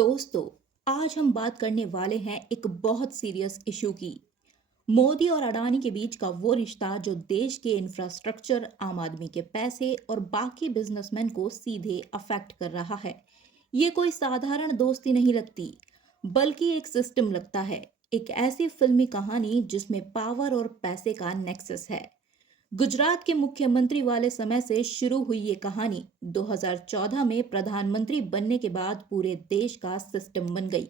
दोस्तों, आज हम बात करने वाले हैं एक बहुत सीरियस इशू की। मोदी और अडानी के बीच का वो रिश्ता जो देश के इंफ्रास्ट्रक्चर, आम आदमी के पैसे और बाकी बिजनेसमैन को सीधे अफेक्ट कर रहा है। ये कोई साधारण दोस्ती नहीं लगती, बल्कि एक सिस्टम लगता है। एक ऐसी फिल्मी कहानी जिसमें पावर और पैसे का नेक्सस है। गुजरात के मुख्यमंत्री वाले समय से शुरू हुई ये कहानी 2014 में प्रधानमंत्री बनने के बाद पूरे देश का सिस्टम बन गई।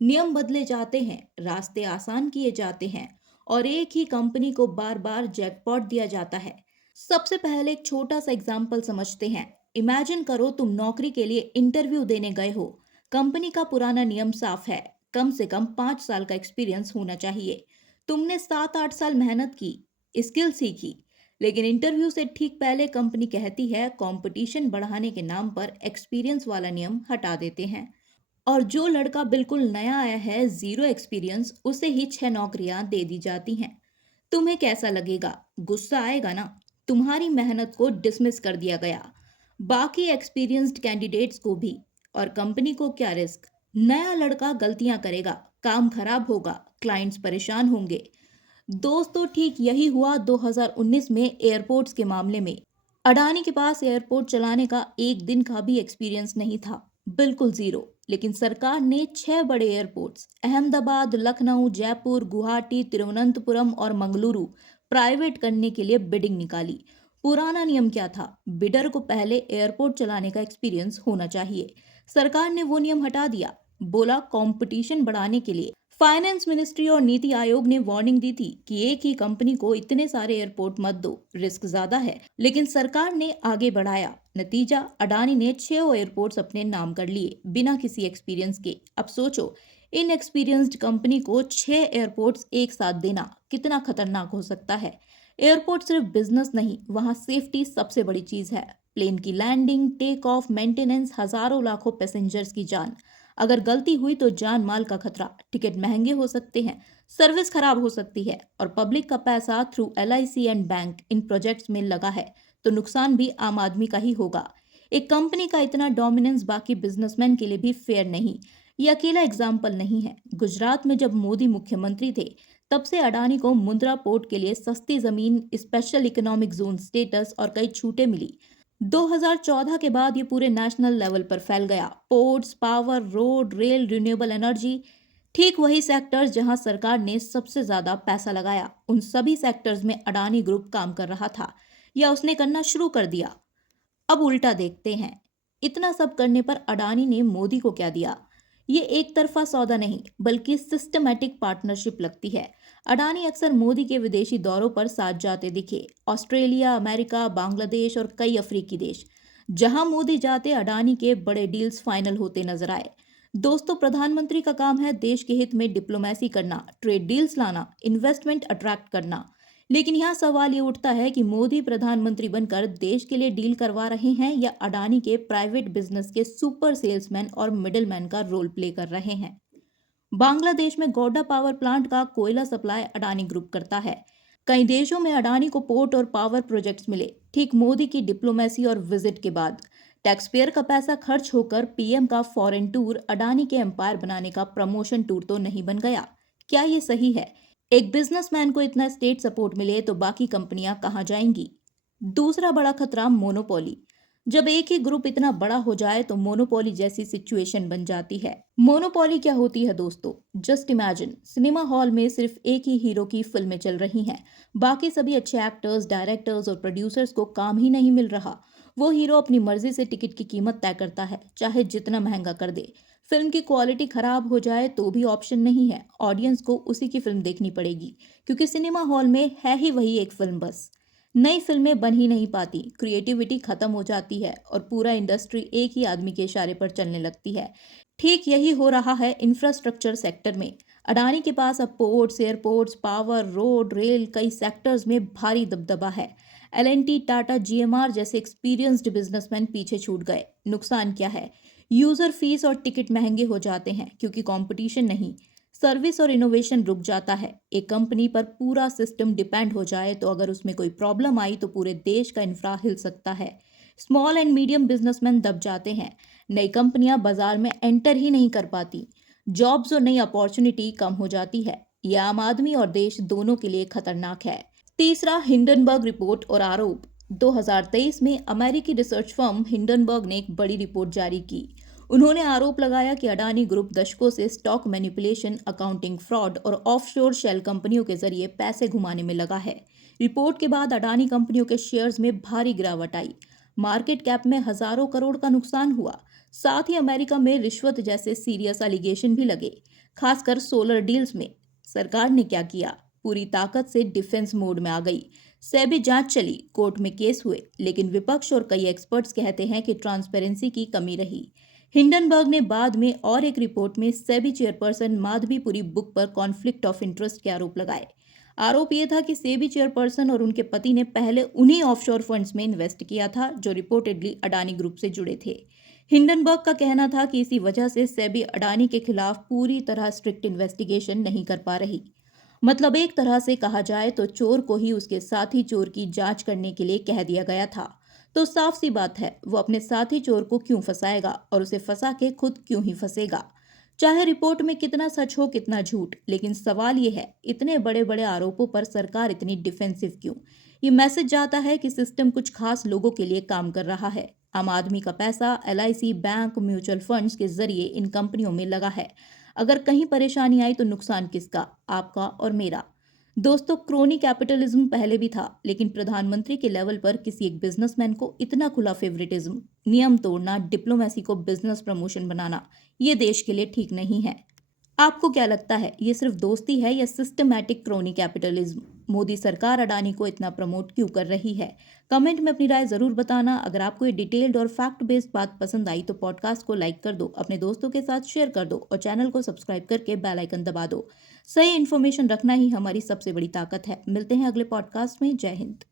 नियम बदले जाते हैं, रास्ते आसान किए जाते हैं और एक ही कंपनी को बार बार जैकपॉट दिया जाता है। सबसे पहले एक छोटा सा एग्जाम्पल समझते हैं। इमेजिन करो तुम नौकरी के लिए इंटरव्यू देने गए हो। कंपनी का पुराना नियम साफ है, कम से कम 5 साल का एक्सपीरियंस होना चाहिए। तुमने 7-8 साल मेहनत की, स्किल सीखी, लेकिन इंटरव्यू से ठीक पहले कंपनी कहती है कंपटीशन बढ़ाने के नाम पर एक्सपीरियंस वाला नियम हटा देते हैं। और जो लड़का बिल्कुल नया आया है, जीरो एक्सपीरियंस, उसे ही 6 नौकरियां दे दी जाती हैं। तुम्हें कैसा लगेगा? गुस्सा आएगा ना। तुम्हारी मेहनत को डिसमिस कर दिया गया, बाकी एक्सपीरियंस्ड कैंडिडेट्स को भी। और कंपनी को क्या रिस्क? नया लड़का गलतियां करेगा, काम खराब होगा, क्लाइंट्स परेशान होंगे। दोस्तों, ठीक यही हुआ 2019 में एयरपोर्ट्स के मामले में। अडानी के पास एयरपोर्ट चलाने का एक दिन का भी एक्सपीरियंस नहीं था, बिल्कुल जीरो। लेकिन सरकार ने 6 बड़े एयरपोर्ट्स अहमदाबाद, लखनऊ, जयपुर, गुवाहाटी, तिरुवनंतपुरम और मंगलुरु प्राइवेट करने के लिए बिडिंग निकाली। पुराना नियम क्या था? बिडर को पहले एयरपोर्ट चलाने का एक्सपीरियंस होना चाहिए। सरकार ने वो नियम हटा दिया, बोला कंपटीशन बढ़ाने के लिए। फाइनेंस मिनिस्ट्री और नीति आयोग ने वार्निंग दी थी कि एक ही कंपनी को इतने सारे एयरपोर्ट मत दो, रिस्क ज्यादा है। लेकिन सरकार ने आगे बढ़ाया। नतीजा, अडानी ने 6 एयरपोर्ट्स अपने नाम कर लिए बिना किसी एक्सपीरियंस के। अब सोचो, इन एक्सपीरियंस्ड कंपनी को 6 एयरपोर्ट्स एक साथ देना कितना खतरनाक हो सकता है। एयरपोर्ट सिर्फ बिजनेस नहीं, वहां सेफ्टी सबसे बड़ी चीज है। प्लेन की लैंडिंग, टेक ऑफ, मेंटेनेंस, हजारों लाखों पैसेंजर्स की जान। अगर गलती हुई तो जान माल का खतरा, टिकट महंगे हो सकते हैं, सर्विस खराब हो सकती है। और पब्लिक का पैसा through LIC and bank in projects में लगा है, तो नुकसान भी आम आदमी का ही होगा। एक कंपनी का इतना डोमिनेंस बाकी बिजनेसमैन के लिए भी फेयर नहीं। ये अकेला एग्जाम्पल नहीं है। गुजरात में जब मोदी मुख्यमंत्री थे, तब से अडानी को मुंद्रा पोर्ट के लिए सस्ती जमीन, स्पेशल इकोनॉमिक जोन स्टेटस और कई छूटें मिली। 2014 के बाद ये पूरे नेशनल लेवल पर फैल गया। Ports, power, road, rail, renewable energy, ठीक वही सेक्टर्स जहां सरकार ने सबसे ज्यादा पैसा लगाया, उन सभी सेक्टर्स में अडानी ग्रुप काम कर रहा था या उसने करना शुरू कर दिया। अब उल्टा देखते हैं। इतना सब करने पर अडानी ने मोदी को क्या दिया? ये एक तरफा सौदा नहीं, बल्कि सिस्टमैटिक पार्टनरशिप लगती है। अडानी अक्सर मोदी के विदेशी दौरों पर साथ जाते दिखे। ऑस्ट्रेलिया, अमेरिका, बांग्लादेश और कई अफ्रीकी देश, जहां मोदी जाते अडानी के बड़े डील्स फाइनल होते नजर आए। दोस्तों, प्रधानमंत्री का काम है देश के हित में डिप्लोमेसी करना, ट्रेड डील्स लाना, इन्वेस्टमेंट अट्रैक्ट करना। लेकिन यहाँ सवाल ये उठता है कि मोदी प्रधानमंत्री बनकर देश के लिए डील करवा रहे हैं या अडानी के प्राइवेट बिजनेस के सुपर सेल्समैन और मिडिलमैन का रोल प्ले कर रहे हैं। बांग्लादेश में गौडा पावर प्लांट का कोयला सप्लाई अडानी ग्रुप करता है। कई देशों में अडानी को पोर्ट और पावर प्रोजेक्ट्स मिले, ठीक मोदी की डिप्लोमेसी और विजिट के बाद। टैक्स पेयर का पैसा खर्च होकर PM का फॉरेन टूर अडानी के एम्पायर बनाने का प्रमोशन टूर तो नहीं बन गया। क्या ये सही है? एक बिजनेसमैन को इतना स्टेट सपोर्ट मिले तो बाकी कंपनियां कहां जाएंगी? दूसरा बड़ा खतरा, मोनोपोली। जब एक ही ग्रुप इतना बड़ा हो जाए तो मोनोपोली जैसी सिचुएशन बन जाती है। मोनोपोली क्या होती है दोस्तों? जस्ट इमेजिन, सिनेमा हॉल में सिर्फ एक ही हीरो की फिल्में चल रही हैं, बाकी सभी अच्छे एक्टर्स, डायरेक्टर्स और प्रोड्यूसर्स को काम ही नहीं मिल रहा। वो हीरो अपनी मर्जी से टिकट की कीमत तय करता है, चाहे जितना महंगा कर दे। फिल्म की क्वालिटी खराब हो जाए तो भी ऑप्शन नहीं है, ऑडियंस को उसी की फिल्म देखनी पड़ेगी, क्योंकि सिनेमा हॉल में है ही वही एक फिल्म बस। नई फिल्में बन ही नहीं पाती, क्रिएटिविटी खत्म हो जाती है और पूरा इंडस्ट्री एक ही आदमी के इशारे पर चलने लगती है। ठीक यही हो रहा है इंफ्रास्ट्रक्चर सेक्टर में। अडानी के पास अब ports, airports, power, road, rail, कई सेक्टर्स में भारी दबदबा है। L&T, टाटा, GMR जैसे एक्सपीरियंस्ड बिजनेसमैन पीछे छूट गए। नुकसान क्या है? यूजर फीस और टिकट महंगे हो जाते हैं क्योंकि कंपटीशन नहीं। सर्विस और इनोवेशन रुक जाता है। एक कंपनी पर पूरा सिस्टम डिपेंड हो जाए तो अगर उसमें कोई प्रॉब्लम आई तो पूरे देश का इंफ्रा हिल सकता है। स्मॉल एंड मीडियम बिजनेसमैन दब जाते हैं। नई कंपनियां बाजार में एंटर ही नहीं कर पाती, जॉब्स और नई अपॉर्चुनिटी कम हो जाती है। यह आम आदमी और देश दोनों के लिए खतरनाक है। तीसरा, हिंडनबर्ग रिपोर्ट और आरोप। 2023 में अमेरिकी रिसर्च फर्म हिंडनबर्ग ने एक बड़ी रिपोर्ट जारी की। उन्होंने आरोप लगाया कि अडानी ग्रुप दशकों से स्टॉक मैनिपुलेशन, अकाउंटिंग फ्रॉड और ऑफशोर शेल कंपनियों के जरिए पैसे घुमाने में लगा है। रिपोर्ट के बाद अडानी कंपनियों के शेयर्स में भारी गिरावट आई, मार्केट कैप में हजारों करोड़ का नुकसान हुआ। साथ ही अमेरिका में रिश्वत जैसे सीरियस एलिगेशन भी लगे, खासकर सोलर डील्स में। सरकार ने क्या किया? पूरी ताकत से डिफेंस मोड में आ गई। सेबी जांच चली, कोर्ट में केस हुए, लेकिन विपक्ष और कई एक्सपर्ट्स कहते हैं कि ट्रांसपेरेंसी की कमी रही। हिंडनबर्ग ने बाद में और एक रिपोर्ट में सेबी चेयरपर्सन माधवीपुरी बुक पर कॉन्फ्लिक्ट ऑफ इंटरेस्ट के आरोप लगाए। आरोप यह था कि सेबी चेयरपर्सन और उनके पति ने पहले उन्हीं ऑफशोर फंड्स में इन्वेस्ट किया था जो रिपोर्टेडली अडानी ग्रुप से जुड़े थे। हिंडनबर्ग का कहना था कि इसी वजह से सेबी अडानी के खिलाफ पूरी तरह स्ट्रिक्ट इन्वेस्टिगेशन नहीं कर पा रही। मतलब एक तरह से कहा जाए तो चोर को ही उसके साथी चोर की जांच करने के लिए कह दिया गया था। तो साफ सी बात है, वो अपने साथी चोर को क्यों फंसाएगा और उसे फंसा के खुद क्यों ही फंसेगा। चाहे रिपोर्ट में कितना सच हो कितना झूठ, लेकिन सवाल ये है, इतने बड़े बड़े आरोपों पर सरकार इतनी डिफेंसिव क्यों? ये मैसेज जाता है कि सिस्टम कुछ खास लोगों के लिए काम कर रहा है। आम आदमी का पैसा एलआईसी, बैंक, म्यूचुअल फंड्स के जरिए इन कंपनियों में लगा है। अगर कहीं परेशानी आई तो नुकसान किसका? आपका और मेरा। दोस्तों, क्रोनी कैपिटलिज्म पहले भी था, लेकिन प्रधानमंत्री के लेवल पर किसी एक बिजनेसमैन को इतना खुला फेवरेटिज्म, नियम तोड़ना, डिप्लोमेसी को बिजनेस प्रमोशन बनाना, ये देश के लिए ठीक नहीं है। आपको क्या लगता है, ये सिर्फ दोस्ती है या सिस्टमैटिक क्रोनी कैपिटलिज्म? मोदी सरकार अडानी को इतना प्रमोट क्यों कर रही है? कमेंट में अपनी राय जरूर बताना। अगर आपको ये डिटेल्ड और फैक्ट बेस्ड बात पसंद आई तो पॉडकास्ट को लाइक कर दो, अपने दोस्तों के साथ शेयर कर दो और चैनल को सब्सक्राइब करके बेल आइकन दबा दो। सही इन्फॉर्मेशन रखना ही हमारी सबसे बड़ी ताकत है। मिलते हैं अगले पॉडकास्ट में। जय हिंद।